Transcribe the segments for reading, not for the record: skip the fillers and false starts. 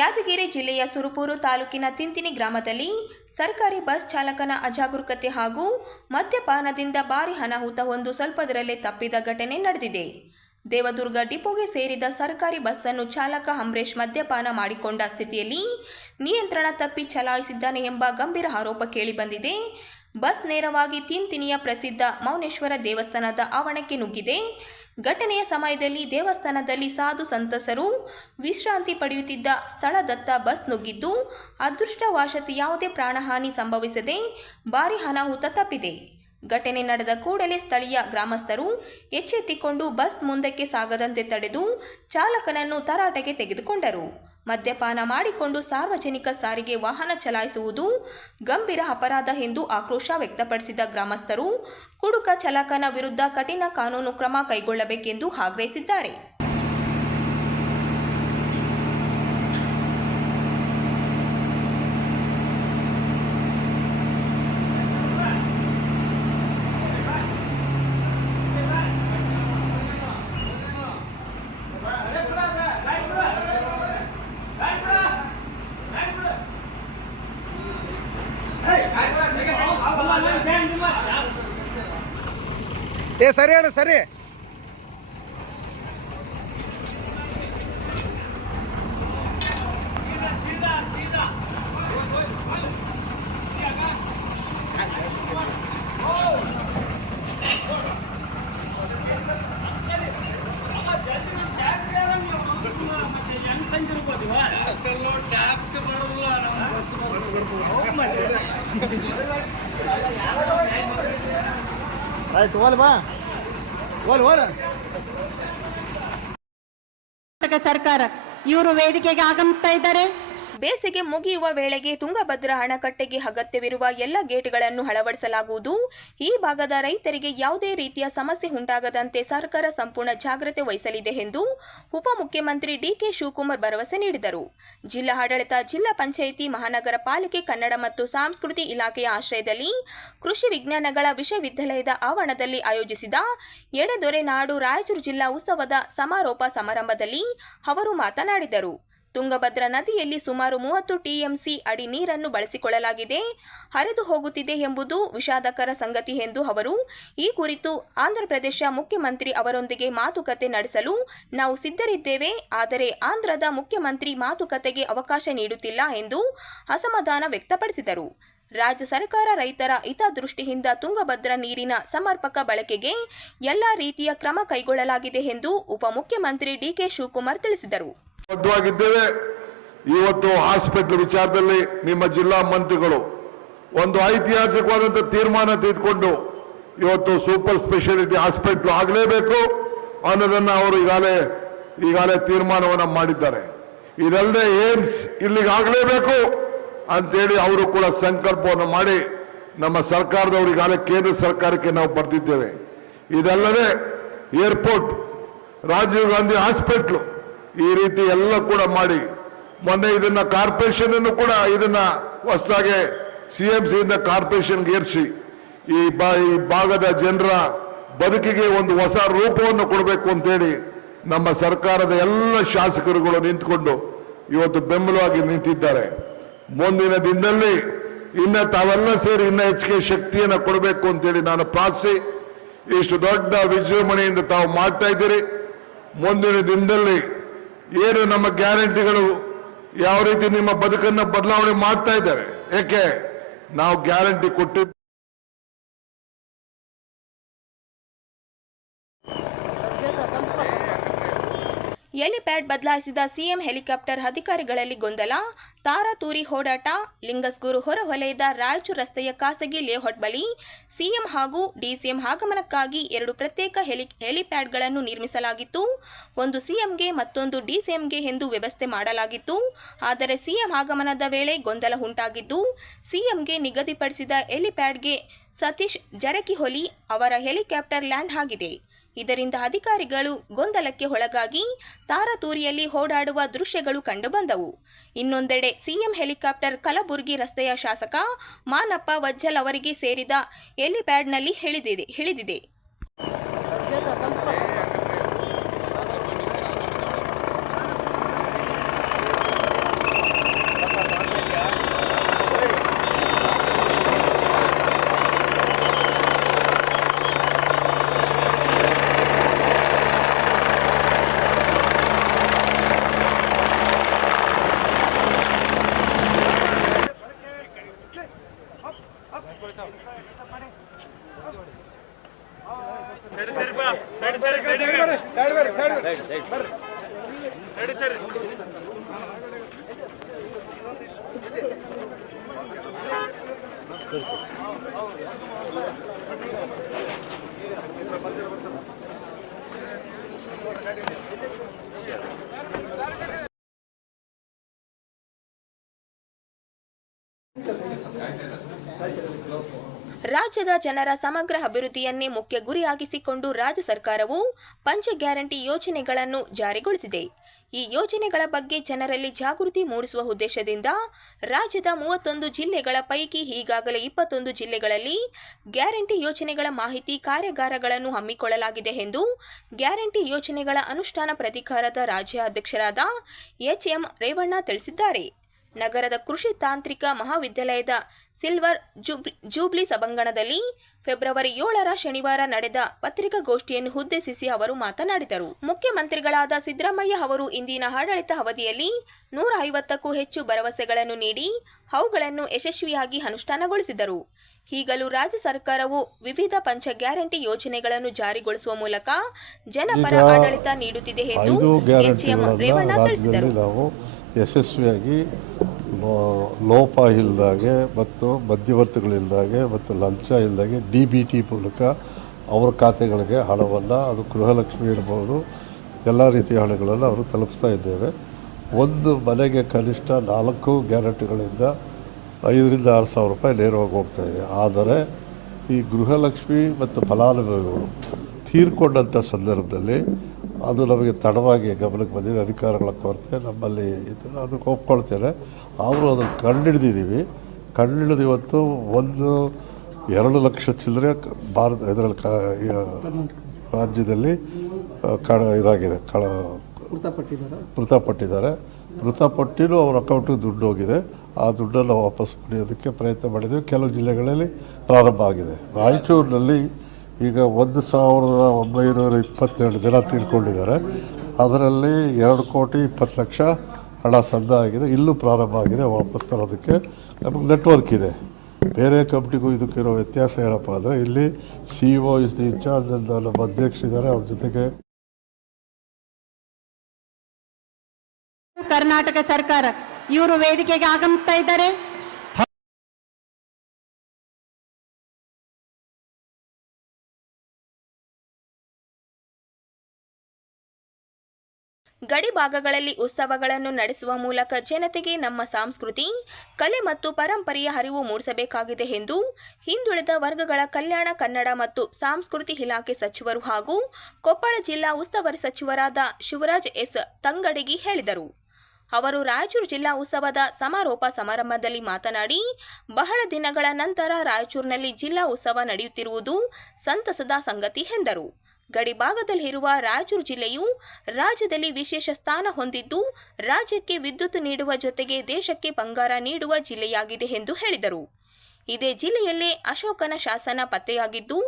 ಯಾದಗಿರಿ ಜಿಲ್ಲೆಯ ಸುರಪೂರು ತಾಲೂಕಿನ ತಿಂತಿನಿ ಗ್ರಾಮದಲ್ಲಿ ಸರ್ಕಾರಿ ಬಸ್ ಚಾಲಕನ ಅಜಾಗರೂಕತೆ ಹಾಗೂ ಮದ್ಯಪಾನದಿಂದ ಭಾರೀ ಅನಾಹುತ ಸ್ವಲ್ಪದರಲ್ಲೇ ತಪ್ಪಿದ ಘಟನೆ ನಡೆದಿದೆ. ದೇವದುರ್ಗ ಡಿಪೋಗೆ ಸೇರಿದ ಸರ್ಕಾರಿ ಬಸ್ಸನ್ನು ಚಾಲಕ ಅಂಬರೀಶ್ ಮದ್ಯಪಾನ ಮಾಡಿಕೊಂಡ ಸ್ಥಿತಿಯಲ್ಲಿ ನಿಯಂತ್ರಣ ತಪ್ಪಿ ಚಲಾಯಿಸಿದ್ದಾನೆ ಎಂಬ ಗಂಭೀರ ಆರೋಪ ಕೇಳಿಬಂದಿದೆ. ಬಸ್ ನೇರವಾಗಿ ತಿಂತಿನಿಯ ಪ್ರಸಿದ್ಧ ಮೌನೇಶ್ವರ ದೇವಸ್ಥಾನದ ಆವರಣಕ್ಕೆ ನುಗ್ಗಿದೆ. ಘಟನೆಯ ಸಮಯದಲ್ಲಿ ದೇವಸ್ಥಾನದಲ್ಲಿ ಸಾಧು ಸಂತಸರು ವಿಶ್ರಾಂತಿ ಪಡೆಯುತ್ತಿದ್ದ ಸ್ಥಳದತ್ತ ಬಸ್ ನುಗ್ಗಿದ್ದು, ಅದೃಷ್ಟವಶಾತ್ ಯಾವುದೇ ಪ್ರಾಣಹಾನಿ ಸಂಭವಿಸದೆ ಭಾರೀ ಅನಾಹುತ ತಪ್ಪಿದೆ. ಘಟನೆ ನಡೆದ ಕೂಡಲೇ ಸ್ಥಳೀಯ ಗ್ರಾಮಸ್ಥರು ಎಚ್ಚೆತ್ತುಕೊಂಡು ಬಸ್ ಮುಂದಕ್ಕೆ ಸಾಗದಂತೆ ತಡೆದು ಚಾಲಕನನ್ನು ತರಾಟೆಗೆ ತೆಗೆದುಕೊಂಡರು. ಮದ್ಯಪಾನ ಮಾಡಿಕೊಂಡು ಸಾರ್ವಜನಿಕ ಸಾರಿಗೆ ವಾಹನ ಚಲಾಯಿಸುವುದು ಗಂಭೀರ ಅಪರಾಧ ಎಂದು ಆಕ್ರೋಶ ವ್ಯಕ್ತಪಡಿಸಿದ ಗ್ರಾಮಸ್ಥರು ಕುಡುಕ ಚಾಲಕನ ವಿರುದ್ಧ ಕಠಿಣ ಕಾನೂನು ಕ್ರಮ ಕೈಗೊಳ್ಳಬೇಕೆಂದು ಆಗ್ರಹಿಸಿದ್ದಾರೆ. ಸರಿ ಅಣ್ಣ ಸರಿ. ಸರ್ಕಾರ ಇವರು ವೇದಿಕೆಗೆ ಆಗಮಿಸ್ತಾ ಇದ್ದಾರೆ. ಬೇಸಿಗೆ ಮುಗಿಯುವ ವೇಳೆಗೆ ತುಂಗಭದ್ರಾ ಅಣೆಕಟ್ಟೆಗೆ ಅಗತ್ಯವಿರುವ ಎಲ್ಲ ಗೇಟ್ಗಳನ್ನು ಅಳವಡಿಸಲಾಗುವುದು. ಈ ಭಾಗದ ರೈತರಿಗೆ ಯಾವುದೇ ರೀತಿಯ ಸಮಸ್ಯೆ ಉಂಟಾಗದಂತೆ ಸರ್ಕಾರ ಸಂಪೂರ್ಣ ಜಾಗ್ರತೆ ವಹಿಸಲಿದೆ ಎಂದು ಉಪಮುಖ್ಯಮಂತ್ರಿ ಡಿಕೆ ಶಿವಕುಮಾರ್ ಭರವಸೆ ನೀಡಿದರು. ಜಿಲ್ಲಾ ಆಡಳಿತ, ಜಿಲ್ಲಾ ಪಂಚಾಯಿತಿ, ಮಹಾನಗರ ಪಾಲಿಕೆ, ಕನ್ನಡ ಮತ್ತು ಸಂಸ್ಕೃತಿ ಇಲಾಖೆಯ ಆಶ್ರಯದಲ್ಲಿ ಕೃಷಿ ವಿಜ್ಞಾನಗಳ ವಿಶ್ವವಿದ್ಯಾಲಯದ ಆವರಣದಲ್ಲಿ ಆಯೋಜಿಸಿದ ಎಡೆದೊರೆ ನಾಡು ರಾಯಚೂರು ಜಿಲ್ಲಾ ಉತ್ಸವದ ಸಮಾರೋಪ ಸಮಾರಂಭದಲ್ಲಿ ಅವರು ಮಾತನಾಡಿದರು. ತುಂಗಭದ್ರಾ ನದಿಯಲ್ಲಿ ಸುಮಾರು 30 ಟಿಎಂಸಿ ಅಡಿ ನೀರನ್ನು ಬಳಸಿಕೊಳ್ಳಲಾಗಿದೆ, ಹರಿದು ಹೋಗುತ್ತಿದೆ ಎಂಬುದು ವಿಷಾದಕರ ಸಂಗತಿ ಎಂದು ಅವರು ಈ ಕುರಿತು ಆಂಧ್ರಪ್ರದೇಶ ಮುಖ್ಯಮಂತ್ರಿ ಅವರೊಂದಿಗೆ ಮಾತುಕತೆ ನಡೆಸಲು ನಾವು ಸಿದ್ಧರಿದ್ದೇವೆ, ಆದರೆ ಆಂಧ್ರದ ಮುಖ್ಯಮಂತ್ರಿ ಮಾತುಕತೆಗೆ ಅವಕಾಶ ನೀಡುತ್ತಿಲ್ಲ ಎಂದು ಅಸಮಾಧಾನ ವ್ಯಕ್ತಪಡಿಸಿದರು. ರಾಜ್ಯ ಸರ್ಕಾರ ರೈತರ ಹಿತದೃಷ್ಟಿಯಿಂದ ತುಂಗಭದ್ರಾ ನೀರಿನ ಸಮರ್ಪಕ ಬಳಕೆಗೆ ಎಲ್ಲ ರೀತಿಯ ಕ್ರಮ ಕೈಗೊಳ್ಳಲಾಗಿದೆ ಎಂದು ಉಪಮುಖ್ಯಮಂತ್ರಿ ಡಿಕೆ ಶಿವಕುಮಾರ್ ತಿಳಿಸಿದರು. ಇವತ್ತು ಹಾಸ್ಪಿಟಲ್ ವಿಚಾರದಲ್ಲಿ ನಿಮ್ಮ ಜಿಲ್ಲಾ ಮಂತ್ರಿಗಳು ಒಂದು ಐತಿಹಾಸಿಕವಾದಂತಹ ತೀರ್ಮಾನ ತೆಗೆದುಕೊಂಡು ಇವತ್ತು ಸೂಪರ್ ಸ್ಪೆಷಾಲಿಟಿ ಹಾಸ್ಪಿಟಲ್ ಆಗಲೇಬೇಕು ಅನ್ನೋದನ್ನ ಅವರು ಈಗಾಗಲೇ ತೀರ್ಮಾನವನ್ನು ಮಾಡಿದ್ದಾರೆ. ಇದಲ್ಲದೆ ಏಮ್ಸ್ ಇಲ್ಲಿಗೆ ಆಗಲೇಬೇಕು ಅಂತೇಳಿ ಅವರು ಕೂಡ ಸಂಕಲ್ಪವನ್ನು ಮಾಡಿ ನಮ್ಮ ಸರ್ಕಾರದವರು ಈಗಾಗಲೇ ಕೇಂದ್ರ ಸರ್ಕಾರಕ್ಕೆ ನಾವು ಬರೆದಿದ್ದೇವೆ. ಇದಲ್ಲದೆ ಏರ್ಪೋರ್ಟ್, ರಾಜೀವ್ ಗಾಂಧಿ ಹಾಸ್ಪಿಟ್ಲು, ಈ ರೀತಿ ಎಲ್ಲ ಕೂಡ ಮಾಡಿ ಮೊನ್ನೆ ಇದನ್ನ ಕಾರ್ಪೊರೇಷನ್ ಅನ್ನು ಕೂಡ ಇದನ್ನ ಹೊಸದಾಗಿ CMC ಇಂದ ಕಾರ್ಪೊರೇಷನ್ಗೆ ಏರಿಸಿ ಈ ಭಾಗದ ಜನರ ಬದುಕಿಗೆ ಒಂದು ಹೊಸ ರೂಪವನ್ನು ಕೊಡಬೇಕು ಅಂತೇಳಿ ನಮ್ಮ ಸರ್ಕಾರದ ಎಲ್ಲ ಶಾಸಕರುಗಳು ನಿಂತುಕೊಂಡು ಇವತ್ತು ಬೆಂಬಲವಾಗಿ ನಿಂತಿದ್ದಾರೆ. ಮುಂದಿನ ದಿನದಲ್ಲಿ ತಾವೆಲ್ಲ ಸೇರಿ ಹೆಚ್ಚಿಗೆ ಶಕ್ತಿಯನ್ನು ಕೊಡಬೇಕು ಅಂತೇಳಿ ನಾನು ಪ್ರಾರ್ಥಿಸಿ ಇಷ್ಟು ದೊಡ್ಡ ವಿಜೃಂಭಣೆಯಿಂದ ತಾವು ಮಾಡ್ತಾ ಇದ್ದೀರಿ. ಮುಂದಿನ ದಿನದಲ್ಲಿ ಏನು ನಮ್ಮ ಗ್ಯಾರಂಟಿಗಳು ಯಾವ ರೀತಿ ನಿಮ್ಮ ಬದುಕನ್ನು ಬದಲಾವಣೆ ಮಾಡ್ತಾ ಇದ್ದಾರೆ, ಯಾಕೆ ನಾವು ಗ್ಯಾರಂಟಿ ಕೊಟ್ಟಿದ್ದು. ಹೆಲಿಪ್ಯಾಡ್ ಬದಲಾಯಿಸಿದ ಸಿಎಂ ಹೆಲಿಕಾಪ್ಟರ್ ಅಧಿಕಾರಿಗಳಲ್ಲಿ ಗೊಂದಲ, ತಾರಾತೂರಿ ಓಡಾಟ. ಲಿಂಗಸ್ಗೂರು ಹೊರವಲಯದ ರಾಯಚೂರು ರಸ್ತೆಯ ಖಾಸಗಿ ಲೇಔಟ್ ಬಳಿ ಸಿಎಂ ಹಾಗೂ ಡಿಸಿಎಂ ಆಗಮನಕ್ಕಾಗಿ 2 ಪ್ರತ್ಯೇಕ ಹೆಲಿಪ್ಯಾಡ್ಗಳನ್ನು ನಿರ್ಮಿಸಲಾಗಿತ್ತು. ಒಂದು ಸಿಎಂಗೆ ಮತ್ತೊಂದು ಡಿಸಿಎಂಗೆ ಎಂದು ವ್ಯವಸ್ಥೆ ಮಾಡಲಾಗಿತ್ತು. ಆದರೆ ಸಿಎಂ ಆಗಮನದ ವೇಳೆ ಗೊಂದಲ ಉಂಟಾಗಿದ್ದು, ಸಿಎಂಗೆ ನಿಗದಿಪಡಿಸಿದ ಹೆಲಿಪ್ಯಾಡ್ಗೆ ಸತೀಶ್ ಜಾರಕಿಹೊಳಿ ಅವರ ಹೆಲಿಕಾಪ್ಟರ್ ಲ್ಯಾಂಡ್ ಆಗಿದೆ. ಇದರಿಂದ ಅಧಿಕಾರಿಗಳು ಗೊಂದಲಕ್ಕೆ ಒಳಗಾಗಿ ತಾರಾತೂರಿಯಲ್ಲಿ ಓಡಾಡುವ ದೃಶ್ಯಗಳು ಕಂಡುಬಂದವು. ಇನ್ನೊಂದೆಡೆ ಸಿಎಂ ಹೆಲಿಕಾಪ್ಟರ್ ಕಲಬುರಗಿ ರಸ್ತೆಯ ಶಾಸಕ ಮಾನಪ್ಪ ವಜ್ಜಲ್ ಅವರಿಗೆ ಸೇರಿದ ಹೆಲಿಪ್ಯಾಡ್ನಲ್ಲಿ ಇಳಿದಿದೆ. ರಾಜ್ಯದ ಜನರ ಸಮಗ್ರ ಅಭಿವೃದ್ಧಿಯನ್ನೇ ಮುಖ್ಯ ಗುರಿಯಾಗಿಸಿಕೊಂಡು ರಾಜ್ಯ ಸರ್ಕಾರವು ಪಂಚ ಗ್ಯಾರಂಟಿ ಯೋಜನೆಗಳನ್ನು ಜಾರಿಗೊಳಿಸಿದೆ. ಈ ಯೋಜನೆಗಳ ಬಗ್ಗೆ ಜನರಲ್ಲಿ ಜಾಗೃತಿ ಮೂಡಿಸುವ ಉದ್ದೇಶದಿಂದ ರಾಜ್ಯದ 31 ಜಿಲ್ಲೆಗಳ ಪೈಕಿ ಈಗಾಗಲೇ 21 ಜಿಲ್ಲೆಗಳಲ್ಲಿ ಗ್ಯಾರಂಟಿ ಯೋಜನೆಗಳ ಮಾಹಿತಿ ಕಾರ್ಯಾಗಾರಗಳನ್ನು ಹಮ್ಮಿಕೊಳ್ಳಲಾಗಿದೆ ಎಂದು ಗ್ಯಾರಂಟಿ ಯೋಜನೆಗಳ ಅನುಷ್ಠಾನ ಪ್ರಾಧಿಕಾರದ ರಾಜ್ಯ ಅಧ್ಯಕ್ಷರಾದ ಎಚ್.ಎಂ. ರೇವಣ್ಣ ತಿಳಿಸಿದ್ದಾರೆ. ನಗರದ ಕೃಷಿ ತಾಂತ್ರಿಕ ಮಹಾವಿದ್ಯಾಲಯದ ಸಿಲ್ವರ್ ಜೂಬ್ಲಿ ಸಭಾಂಗಣದಲ್ಲಿ ಫೆಬ್ರವರಿ 7ರ ಶನಿವಾರ ನಡೆದ ಪತ್ರಿಕಾಗೋಷ್ಠಿಯನ್ನು ಉದ್ದೇಶಿಸಿ ಅವರು ಮಾತನಾಡಿದರು. ಮುಖ್ಯಮಂತ್ರಿಗಳಾದ ಸಿದ್ದರಾಮಯ್ಯ ಅವರು ಇಂದಿನ ಆಡಳಿತ ಅವಧಿಯಲ್ಲಿ 150ಕ್ಕೂ ಹೆಚ್ಚು ಭರವಸೆಗಳನ್ನು ನೀಡಿ ಅವುಗಳನ್ನು ಯಶಸ್ವಿಯಾಗಿ ಅನುಷ್ಠಾನಗೊಳಿಸಿದರು. ಈಗಲೂ ರಾಜ್ಯ ಸರ್ಕಾರವು ವಿವಿಧ ಪಂಚ ಗ್ಯಾರಂಟಿ ಯೋಜನೆಗಳನ್ನು ಜಾರಿಗೊಳಿಸುವ ಮೂಲಕ ಜನಪರ ಆಡಳಿತ ನೀಡುತ್ತಿದೆ ಎಂದು ಎಚ್.ಎಂ. ರೇವಣ್ಣ ತಿಳಿಸಿದರು. ಯಶಸ್ವಿಯಾಗಿ ಲೋಪ ಇಲ್ಲದಾಗೆ ಮತ್ತು ಮಧ್ಯವರ್ತಿಗಳಿಲ್ಲದಾಗೆ ಮತ್ತು ಲಂಚ ಇಲ್ಲದಾಗೆ DBT ಮೂಲಕ ಅವರ ಖಾತೆಗಳಿಗೆ ಹಣವನ್ನು, ಅದು ಗೃಹಲಕ್ಷ್ಮಿ ಇರ್ಬೋದು, ಎಲ್ಲ ರೀತಿಯ ಹಣಗಳನ್ನು ಅವರು ತಲುಪಿಸ್ತಾ ಇದ್ದೇವೆ. ಒಂದು ಮನೆಗೆ ಕನಿಷ್ಠ 4 ಗ್ಯಾರಂಟಿಗಳಿಂದ 5,000 to 6,000 ರೂಪಾಯಿ ನೇರವಾಗಿ ಹೋಗ್ತಾ ಇದೆ. ಆದರೆ ಈ ಗೃಹಲಕ್ಷ್ಮಿ ಮತ್ತು ಫಲಾನುಭವಿಗಳು ತೀರ್ಕೊಂಡಂಥ ಸಂದರ್ಭದಲ್ಲಿ ಅದು ನಮಗೆ ತಡವಾಗಿ ಗಮನಕ್ಕೆ ಬಂದಿದೆ. ಅಧಿಕಾರಗಳ ಕೊರತೆ ನಮ್ಮಲ್ಲಿ ಇತ್ತು, ಅದಕ್ಕೆ ಒಪ್ಕೊಳ್ತೇನೆ. ಆದರೂ ಅದನ್ನು ಕಂಡುಹಿಡಿದಿದ್ದೀವಿ. ಕಂಡುಹಿಡಿದು ಇವತ್ತು 1-2 ಲಕ್ಷ ಚಿಲ್ಲರೆ ಇದರಲ್ಲಿ ರಾಜ್ಯದಲ್ಲಿ ಇದಾಗಿದೆ, ಮೃತಪಟ್ಟಿದ್ದಾರೆ. ಮೃತಪಟ್ಟಿನೂ ಅವ್ರ ಅಕೌಂಟಿಗೆ ದುಡ್ಡು ಹೋಗಿದೆ. ಆ ದುಡ್ಡನ್ನು ವಾಪಸ್ ಪಡೆಯೋದಕ್ಕೆ ಪ್ರಯತ್ನ ಮಾಡಿದ್ದೀವಿ. ಕೆಲವು ಜಿಲ್ಲೆಗಳಲ್ಲಿ ಪ್ರಾರಂಭ ಆಗಿದೆ. ರಾಯಚೂರಿನಲ್ಲಿ ಈಗ 1,922 ಜನ ತೀರ್ಕೊಂಡಿದ್ದಾರೆ. ಅದರಲ್ಲಿ 2,20,00,000 ಹಣ ಸಂದ ಆಗಿದೆ. ಇಲ್ಲೂ ಪ್ರಾರಂಭ ಆಗಿದೆ. ವಾಪಸ್ ತರೋದಕ್ಕೆ ನಮಗೆ ನೆಟ್ವರ್ಕ್ ಇದೆ. ಬೇರೆ ಕಂಪ್ನಿಗೂ ಇದಕ್ಕಿರೋ ವ್ಯತ್ಯಾಸ ಏನಪ್ಪ ಅಂದರೆ, ಇಲ್ಲಿ CEO ಇಸ್ ದಿ ಇನ್ಚಾರ್ಜ್ ಅಂತ ನಮ್ಮ ಅಧ್ಯಕ್ಷರಿದ್ದಾರೆ. ಅವ್ರ ಜೊತೆಗೆ ಕರ್ನಾಟಕ ಸರ್ಕಾರ ಇವರು ವೇದಿಕೆಗೆ ಆಗಮಿಸ್ತಾ ಇದ್ದಾರೆ. ಗಡಿ ಭಾಗಗಳಲ್ಲಿ ಉತ್ಸವಗಳನ್ನು ನಡೆಸುವ ಮೂಲಕ ಜನತೆಗೆ ನಮ್ಮ ಸಂಸ್ಕೃತಿ, ಕಲೆ ಮತ್ತು ಪರಂಪರೆಯ ಅರಿವು ಮೂಡಿಸಬೇಕಾಗಿದೆ ಎಂದು ಹಿಂದುಳಿದ ವರ್ಗಗಳ ಕಲ್ಯಾಣ, ಕನ್ನಡ ಮತ್ತು ಸಂಸ್ಕೃತಿ ಇಲಾಖೆ ಸಚಿವರು ಹಾಗೂ ಕೊಪ್ಪಳ ಜಿಲ್ಲಾ ಉಸ್ತುವಾರಿ ಸಚಿವರಾದ ಶಿವರಾಜ್ ಎಸ್. ತಂಗಡಗಿ ಹೇಳಿದರು. ಅವರು ರಾಯಚೂರು ಜಿಲ್ಲಾ ಉತ್ಸವದ ಸಮಾರೋಪ ಸಮಾರಂಭದಲ್ಲಿ ಮಾತನಾಡಿ, ಬಹಳ ದಿನಗಳ ನಂತರ ರಾಯಚೂರಿನಲ್ಲಿ ಜಿಲ್ಲಾ ಉತ್ಸವ ನಡೆಯುತ್ತಿರುವುದು ಸಂತಸದ ಸಂಗತಿ ಎಂದರು. ಗಡಿ ಭಾಗದಲ್ಲಿರುವ ರಾಯಚೂರು ಜಿಲ್ಲೆಯು ರಾಜ್ಯದಲ್ಲಿ ವಿಶೇಷ ಸ್ಥಾನ ಹೊಂದಿದ್ದು, ರಾಜ್ಯಕ್ಕೆ ವಿದ್ಯುತ್ ನೀಡುವ ಜೊತೆಗೆ ದೇಶಕ್ಕೆ ಬಂಗಾರ ನೀಡುವ ಜಿಲ್ಲೆಯಾಗಿದೆ ಎಂದು ಹೇಳಿದರು. ಇದೇ ಜಿಲ್ಲೆಯಲ್ಲೇ ಅಶೋಕನ ಶಾಸನ ಪತ್ತೆಯಾಗಿದ್ದು,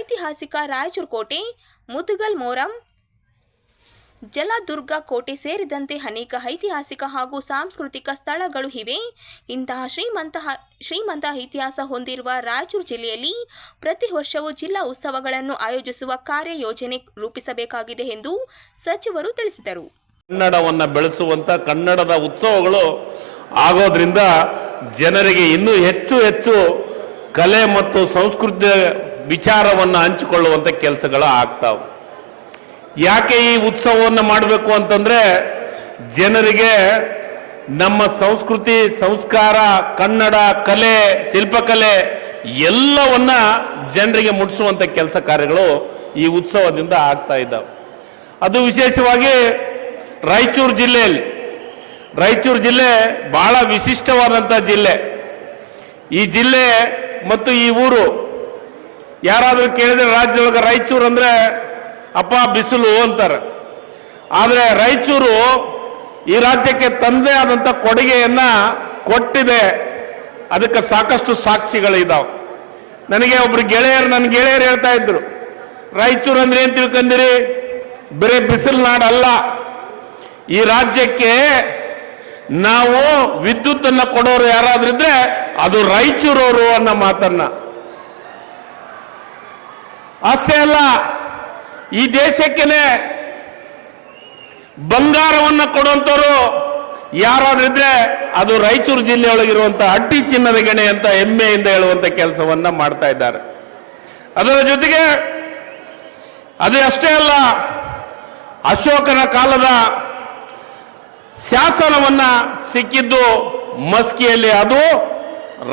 ಐತಿಹಾಸಿಕ ರಾಯಚೂರು ಕೋಟೆ, ಮುದುಗಲ್ ಮೋರಂ, ಜಲದುರ್ಗ ಕೋಟೆ ಸೇರಿದಂತೆ ಅನೇಕ ಐತಿಹಾಸಿಕ ಹಾಗೂ ಸಾಂಸ್ಕೃತಿಕ ಸ್ಥಳಗಳು ಇವೆ. ಇಂತಹ ಶ್ರೀಮಂತ ಇತಿಹಾಸ ಹೊಂದಿರುವ ರಾಯಚೂರು ಜಿಲ್ಲೆಯಲ್ಲಿ ಪ್ರತಿ ವರ್ಷವೂ ಜಿಲ್ಲಾ ಉತ್ಸವಗಳನ್ನು ಆಯೋಜಿಸುವ ಕಾರ್ಯಯೋಜನೆ ರೂಪಿಸಬೇಕಾಗಿದೆ ಎಂದು ಸಚಿವರು ತಿಳಿಸಿದರು. ಕನ್ನಡವನ್ನು ಬೆಳೆಸುವಂತ ಕನ್ನಡದ ಉತ್ಸವಗಳು ಆಗೋದ್ರಿಂದ ಜನರಿಗೆ ಇನ್ನೂ ಹೆಚ್ಚು ಕಲೆ ಮತ್ತು ಸಂಸ್ಕೃತಿ ವಿಚಾರವನ್ನು ಹಂಚಿಕೊಳ್ಳುವಂತ ಕೆಲಸಗಳು ಆಗ್ತಾವೆ. ಯಾಕೆ ಈ ಉತ್ಸವವನ್ನು ಮಾಡಬೇಕು ಅಂತಂದ್ರೆ, ಜನರಿಗೆ ನಮ್ಮ ಸಂಸ್ಕೃತಿ, ಸಂಸ್ಕಾರ, ಕನ್ನಡ, ಕಲೆ, ಶಿಲ್ಪಕಲೆ ಎಲ್ಲವನ್ನ ಜನರಿಗೆ ಮುಟ್ಟಿಸುವಂತ ಕೆಲಸ ಕಾರ್ಯಗಳು ಈ ಉತ್ಸವದಿಂದ ಆಗ್ತಾ ಇದ್ದಾವೆ. ಅದು ವಿಶೇಷವಾಗಿ ರಾಯಚೂರು ಜಿಲ್ಲೆಯಲ್ಲಿ, ರಾಯಚೂರು ಜಿಲ್ಲೆ ಬಹಳ ವಿಶಿಷ್ಟವಾದಂಥ ಜಿಲ್ಲೆ. ಈ ಜಿಲ್ಲೆ ಮತ್ತು ಈ ಊರು ಯಾರಾದರೂ ಕೇಳಿದ್ರೆ ರಾಜ್ಯದೊಳಗೆ ರಾಯಚೂರು ಅಂದ್ರೆ ಅಪ್ಪ ಬಿಸಿಲು ಅಂತಾರೆ. ಆದರೆ ರಾಯಚೂರು ಈ ರಾಜ್ಯಕ್ಕೆ ತಂದೆ ಆದಂಥ ಕೊಡುಗೆಯನ್ನ ಕೊಟ್ಟಿದೆ. ಅದಕ್ಕೆ ಸಾಕಷ್ಟು ಸಾಕ್ಷಿಗಳಿದಾವೆ. ನನಗೆ ಒಬ್ರು ನನ್ನ ಗೆಳೆಯರು ಹೇಳ್ತಾ ಇದ್ರು, ರಾಯಚೂರು ಅಂದ್ರೆ ಏನ್ ತಿಳ್ಕೊಂಡಿರಿ, ಬರೀ ಬಿಸಿಲು ನಾಡಲ್ಲ, ಈ ರಾಜ್ಯಕ್ಕೆ ನಾವು ವಿದ್ಯುತ್ ಅನ್ನ ಕೊಡೋರು ಯಾರಾದ್ರಿದ್ರೆ ಅದು ರಾಯಚೂರವರು ಅನ್ನೋ ಮಾತನ್ನ. ಅಷ್ಟೇ ಅಲ್ಲ, ಈ ದೇಶಕ್ಕೆ ಬಂಗಾರವನ್ನು ಕೊಡುವಂಥವ್ರು ಯಾರಾದ್ರೂ ಇದ್ರೆ ಅದು ರಾಯಚೂರು ಜಿಲ್ಲೆಯೊಳಗಿರುವಂಥ ಹಟ್ಟಿ ಚಿನ್ನದ ಗಣಿ ಅಂತ ಹೆಮ್ಮೆಯಿಂದ ಹೇಳುವಂಥ ಕೆಲಸವನ್ನ ಮಾಡ್ತಾ ಇದ್ದಾರೆ. ಅದರ ಜೊತೆಗೆ ಅದೇ ಅಷ್ಟೇ ಅಲ್ಲ, ಅಶೋಕನ ಕಾಲದ ಶಾಸನವನ್ನ ಸಿಕ್ಕಿದ್ದು ಮಸ್ಕಿಯಲ್ಲಿ, ಅದು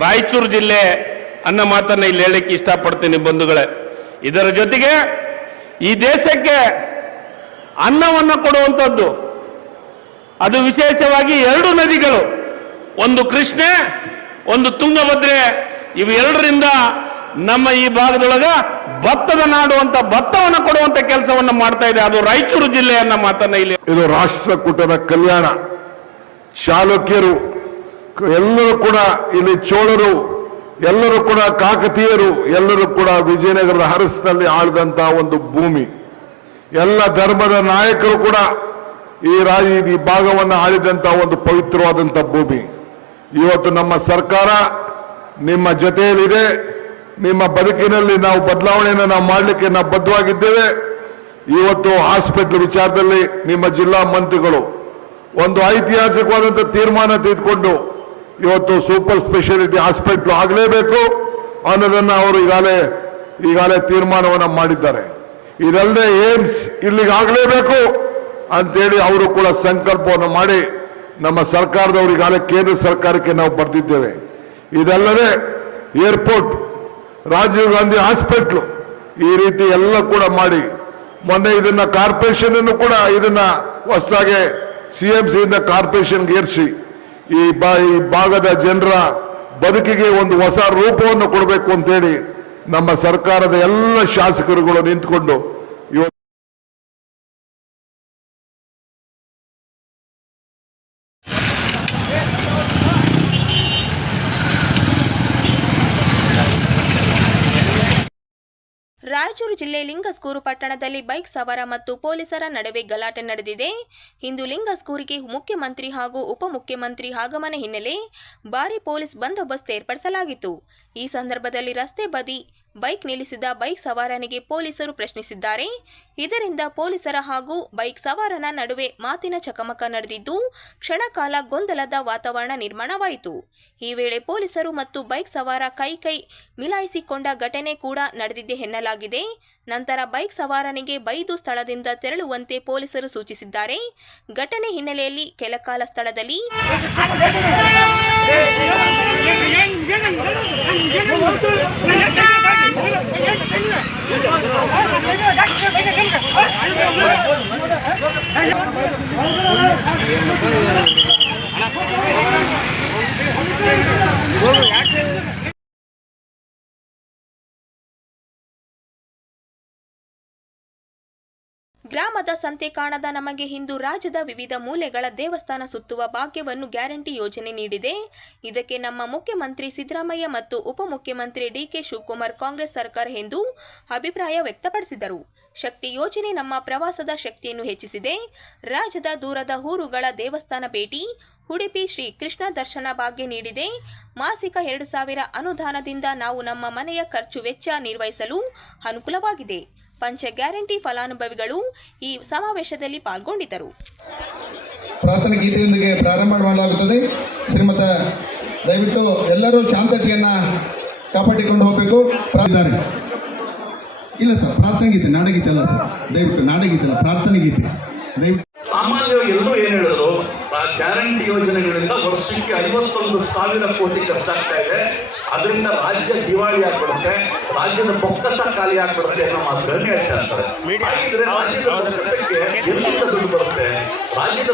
ರಾಯಚೂರು ಜಿಲ್ಲೆ ಅನ್ನೋ ಮಾತನ್ನ ಇಲ್ಲಿ ಹೇಳಲಿಕ್ಕೆ ಇಷ್ಟಪಡ್ತೀನಿ ಬಂಧುಗಳೇ. ಇದರ ಜೊತೆಗೆ ಈ ದೇಶಕ್ಕೆ ಅನ್ನವನ್ನು ಕೊಡುವಂಥದ್ದು, ಅದು ವಿಶೇಷವಾಗಿ 2 ನದಿಗಳು, ಒಂದು ಕೃಷ್ಣೆ, ಒಂದು ತುಂಗಭದ್ರೆ, ಇವೆರಡರಿಂದ ನಮ್ಮ ಈ ಭಾಗದೊಳಗ ಭತ್ತದ ನಾಡು ಅಂತ ಭತ್ತವನ್ನು ಕೊಡುವಂತ ಕೆಲಸವನ್ನು ಮಾಡ್ತಾ ಇದೆ, ಅದು ರಾಯಚೂರು ಜಿಲ್ಲೆ ಅನ್ನೋ ಮಾತನ್ನ ಇಲ್ಲಿ. ಇದು ರಾಷ್ಟ್ರಕೂಟರ ಕಲ್ಯಾಣ. ಚಾಲುಕ್ಯರು ಎಲ್ಲರೂ ಕೂಡ ಇಲ್ಲಿ, ಚೋಳರು ಎಲ್ಲರೂ ಕೂಡ, ಕಾಕತೀಯರು ಎಲ್ಲರೂ ಕೂಡ ವಿಜಯನಗರದ ಅರಸಿನಲ್ಲಿ ಆಳಿದಂತ ಒಂದು ಭೂಮಿ. ಎಲ್ಲ ಧರ್ಮದ ನಾಯಕರು ಕೂಡ ಈ ಭಾಗವನ್ನು ಆಳಿದಂತ ಒಂದು ಪವಿತ್ರವಾದಂಥ ಭೂಮಿ. ಇವತ್ತು ನಮ್ಮ ಸರ್ಕಾರ ನಿಮ್ಮ ಜೊತೆಯಲ್ಲಿದೆ. ನಿಮ್ಮ ಬದುಕಿನಲ್ಲಿ ನಾವು ಬದಲಾವಣೆಯನ್ನು ನಾವು ಮಾಡಲಿಕ್ಕೆ ನಾವು ಬದ್ಧವಾಗಿದ್ದೇವೆ. ಇವತ್ತು ಹಾಸ್ಪಿಟಲ್ ವಿಚಾರದಲ್ಲಿ ನಿಮ್ಮ ಜಿಲ್ಲಾ ಮಂತ್ರಿಗಳು ಒಂದು ಐತಿಹಾಸಿಕವಾದಂಥ ತೀರ್ಮಾನ ತೆಗೆದುಕೊಂಡು ಇವತ್ತು ಸೂಪರ್ ಸ್ಪೆಷಾಲಿಟಿ ಹಾಸ್ಪಿಟಲ್ ಆಗಲೇಬೇಕು ಅನ್ನೋದನ್ನು ಅವರು ಈಗಾಗಲೇ ತೀರ್ಮಾನವನ್ನು ಮಾಡಿದ್ದಾರೆ. ಇದಲ್ಲದೆ ಏಮ್ಸ್ ಇಲ್ಲಿಗೆ ಆಗಲೇಬೇಕು ಅಂತೇಳಿ ಅವರು ಕೂಡ ಸಂಕಲ್ಪವನ್ನು ಮಾಡಿ ನಮ್ಮ ಸರ್ಕಾರದವರು ಈಗಾಗಲೇ ಕೇಂದ್ರ ಸರ್ಕಾರಕ್ಕೆ ನಾವು ಬರೆದಿದ್ದೇವೆ. ಇದಲ್ಲದೆ ಏರ್ಪೋರ್ಟ್, ರಾಜೀವ್ ಗಾಂಧಿ ಹಾಸ್ಪಿಟ್ಲು, ಈ ರೀತಿ ಎಲ್ಲ ಕೂಡ ಮಾಡಿ ಮೊನ್ನೆ ಇದನ್ನ ಕಾರ್ಪೊರೇಷನ್ ಅನ್ನು ಕೂಡ ಇದನ್ನ ಹೊಸದಾಗಿ CMC ಇಂದ ಕಾರ್ಪೊರೇಷನ್ಗೆ ಏರಿಸಿ ಈ ಭಾಗದ ಜನರ ಬದುಕಿಗೆ ಒಂದು ಹೊಸ ರೂಪವನ್ನು ಕೊಡಬೇಕು ಅಂತೇಳಿ ನಮ್ಮ ಸರ್ಕಾರದ ಎಲ್ಲ ಶಾಸಕರುಗಳು ನಿಂತುಕೊಂಡು ಇವತ್ತು ರಾಯಚೂರು ಜಿಲ್ಲೆ ಲಿಂಗಸ್ಕೂರು ಪಟ್ಟಣದಲ್ಲಿ ಬೈಕ್ ಸವಾರ ಮತ್ತು ಪೊಲೀಸರ ನಡುವೆ ಗಲಾಟೆ ನಡೆದಿದೆ. ಇಂದು ಲಿಂಗಸ್ಕೂರಿಗೆ ಮುಖ್ಯಮಂತ್ರಿ ಹಾಗೂ ಉಪಮುಖ್ಯಮಂತ್ರಿ ಆಗಮನ ಹಿನ್ನೆಲೆ ಭಾರೀ ಪೊಲೀಸ್ ಬಂದೋಬಸ್ತ್ ಏರ್ಪಡಿಸಲಾಗಿತ್ತು. ಈ ಸಂದರ್ಭದಲ್ಲಿ ರಸ್ತೆ ಬದಿ ಬೈಕ್ ನಿಲ್ಲಿಸಿದ ಬೈಕ್ ಸವಾರನಿಗೆ ಪೊಲೀಸರು ಪ್ರಶ್ನಿಸಿದ್ದಾರೆ. ಇದರಿಂದ ಪೊಲೀಸರ ಹಾಗೂ ಬೈಕ್ ಸವಾರನ ನಡುವೆ ಮಾತಿನ ಚಕಮಕ ನಡೆದಿದ್ದು ಕ್ಷಣಕಾಲ ಗೊಂದಲದ ವಾತಾವರಣ ನಿರ್ಮಾಣವಾಯಿತು. ಈ ವೇಳೆ ಪೊಲೀಸರು ಮತ್ತು ಬೈಕ್ ಸವಾರ ಕೈ ಮಿಲಾಯಿಸಿಕೊಂಡ ಘಟನೆ ಕೂಡ ನಡೆದಿದೆ ಎನ್ನಲಾಗಿದೆ. ನಂತರ ಬೈಕ್ ಸವಾರನಿಗೆ ಬೈದು ಸ್ಥಳದಿಂದ ತೆರಳುವಂತೆ ಪೊಲೀಸರು ಸೂಚಿಸಿದ್ದಾರೆ. ಘಟನೆ ಹಿನ್ನೆಲೆಯಲ್ಲಿ ಕೆಲಕಾಲ ಸ್ಥಳದಲ್ಲಿ ಗ್ರಾಮದ ಸಂತೆ ಕಾಣದ ನಮಗೆ ಇಂದು ರಾಜ್ಯದ ವಿವಿಧ ಮೂಲೆಗಳ ದೇವಸ್ಥಾನ ಸುತ್ತುವ ಭಾಗ್ಯವನ್ನು ಗ್ಯಾರಂಟಿ ಯೋಜನೆ ನೀಡಿದೆ. ಇದಕ್ಕೆ ನಮ್ಮ ಮುಖ್ಯಮಂತ್ರಿ ಸಿದ್ದರಾಮಯ್ಯ ಮತ್ತು ಉಪಮುಖ್ಯಮಂತ್ರಿ DK ಶಿವಕುಮಾರ್ ಕಾಂಗ್ರೆಸ್ ಸರ್ಕಾರ ಎಂದು ಅಭಿಪ್ರಾಯ ವ್ಯಕ್ತಪಡಿಸಿದರು. ಶಕ್ತಿ ಯೋಜನೆ ನಮ್ಮ ಪ್ರವಾಸದ ಶಕ್ತಿಯನ್ನು ಹೆಚ್ಚಿಸಿದೆ. ರಾಜ್ಯದ ದೂರದ ಊರುಗಳ ದೇವಸ್ಥಾನ ಭೇಟಿ, ಉಡುಪಿ ಶ್ರೀ ಕೃಷ್ಣ ದರ್ಶನ ಭಾಗ್ಯ ನೀಡಿದೆ. ಮಾಸಿಕ 2,000 ಅನುದಾನದಿಂದ ನಾವು ನಮ್ಮ ಮನೆಯ ಖರ್ಚು ವೆಚ್ಚ ನಿರ್ವಹಿಸಲು ಅನುಕೂಲವಾಗಿದೆ. ಪಂಚ ಗ್ಯಾರಂಟಿ ಫಲಾನುಭವಿಗಳು ಈ ಸಮಾವೇಶದಲ್ಲಿ ಪಾಲ್ಗೊಂಡಿದ್ದರು. ಪ್ರಾರ್ಥನಾ ಗೀತೆಯೊಂದಿಗೆ ಪ್ರಾರಂಭ ಮಾಡಲಾಗುತ್ತದೆ. ಶ್ರೀಮತ ದಯವಿಟ್ಟು ಎಲ್ಲರೂ ಶಾಂತತೆಯನ್ನ ಕಾಪಾಡಿಕೊಂಡು ಹೋಗಬೇಕು. ಇಲ್ಲ ಸರ್, ಪ್ರಾರ್ಥನಾ ಗೀತೆ, ನಾಡಗೀತೆ ಅಲ್ಲ ಸರ್, ದಯವಿಟ್ಟು ನಾಡಗೀತೆ ಅಲ್ಲ, ಪ್ರಾರ್ಥನಾ ಗೀತೆ ದಯವಿಟ್ಟು. ಸಾಮಾನ್ಯವಾಗಿ ಎಲ್ಲರೂ ಏನ್ ಹೇಳಿದ್ರು, ಆ ಗ್ಯಾರಂಟಿ ಯೋಜನೆಗಳಿಂದ ವರ್ಷಕ್ಕೆ 51,000 ಕೋಟಿ ಖರ್ಚಾಗ್ತಾ ಇದೆ, ಅದರಿಂದ ರಾಜ್ಯ ದಿವಾಳಿ ಆಗ್ಬಿಡುತ್ತೆ, ರಾಜ್ಯದ ಬೊಕ್ಕಸ ಖಾಲಿ ಆಗ್ಬಿಡುತ್ತೆ ಅನ್ನೋ ಮಾತುಗಳನ್ನು ಹೇಳ್ತಾ ಇರ್ತಾರೆ. ಹಾಗಿದ್ರೆ ರಾಜ್ಯದ ಬೊಕ್ಕಸಕ್ಕೆ ಎಲ್ಲಿಂದ ದುಡ್ಡು ಬರುತ್ತೆ? ರಾಜ್ಯದ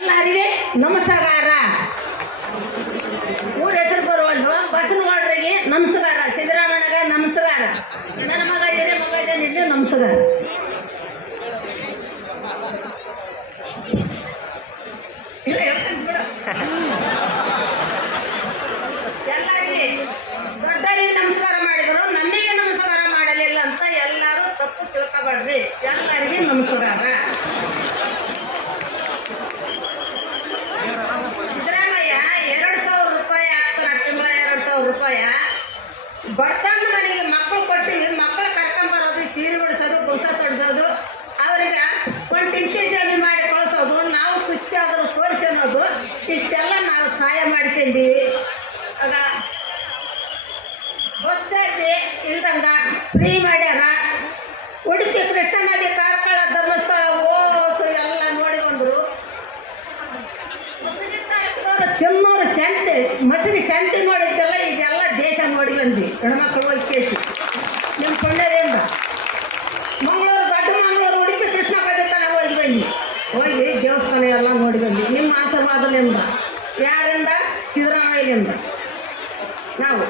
ಎಲ್ಲರಿಗೆ ನಮಸ್ಕಾರ. ಊರ ಹೆಸರು ಬರುವಲ್ವ, ಬಸವನಗೌಡರಿಗೆ ನಮಸ್ಕಾರ, ಸಿದ್ದರಾಮಯ್ಯಗ ನಮಸ್ಕಾರ, ನನ್ನ ಮಗ ಇದೆ ಮಗ ಇದೆ ನಮಸ್ಕಾರ. ಎಲ್ಲರಿಗೆ ದೊಡ್ಡರಿಗೆ ನಮಸ್ಕಾರ ಮಾಡಿದ್ರು, ನಮಗೆ ನಮಸ್ಕಾರ ಮಾಡಲಿಲ್ಲ ಅಂತ ಎಲ್ಲರೂ ತಪ್ಪು ತಿಳ್ಕೊಬೇಡ್ರಿ. ಎಲ್ಲರಿಗೆ ನಮಸ್ಕಾರ. ಸಿದ್ದರಾಮಯ್ಯ 2,000 ರೂಪಾಯಿ ಬಡತನ ಮನೆಗೆ ಮಕ್ಕಳು ಕೊಟ್ಟಿವಿ, ಮಕ್ಕಳು ಕರ್ಕೊಂಬರೋದು, ಸೀರೆ ಬಿಡಿಸೋದು, ಕುಸ ತೊಡಿಸೋದು, ಅವರಿಗೆ ಒಂದು ಟಿಂಟಿ ಜಮಿ ಮಾಡಿ ಕಳಿಸೋದು, ನಾವು ಸುಸ್ತಿ ಆದರೂ ತೋರಿಸೋದು, ಇಷ್ಟೆಲ್ಲ ನಾವು ಸಹಾಯ ಮಾಡ್ಕೊಂಡಿವಿ. ಆಗ ಬಸ್ ಇಲ್ದಂಗ ಫ್ರೀ ಮಾಡ್ಯಾರ. ಉಡುಪಿ ಕೃಷ್ಣ ನದಿ, ಕಾರ್ಕಳ, ಧರ್ಮಸ್ಥಳ, ಓಸು ಎಲ್ಲ ನೋಡಿ ಬಂದರು. ಚೆನ್ನೂರು ಸಂತೆ, ಮಸೂರಿ ಸಂತೆ ನೋಡಿದ್ದೆಲ್ಲ ಇದೆಲ್ಲ ದೇಶ ನೋಡಿ ಬಂದ್ವಿ. ಹೆಣ್ಮಕ್ಳು ಹೋಗಿ ಕೇಸಿ ನಿಮ್ಮ ಕೊಂಡರಿಂದ ಮಂಗಳೂರು, ದೊಡ್ಡ ಮಂಗಳೂರು, ಉಡುಪಿ ಕೃಷ್ಣ ಪದ್ಧತಿ ಹೋಗಿ ಬಂದ್ವಿ. ಹೋಗಿ ದೇವಸ್ಥಾನ ಎಲ್ಲ ನೋಡಿ ಬಂದ್ವಿ ನಿಮ್ಮ ಆಶೀರ್ವಾದದಿಂದ. ಯಾರಿಂದ? ಸಿದ್ದರಾಮಯ್ಯದಿಂದ ನಾವು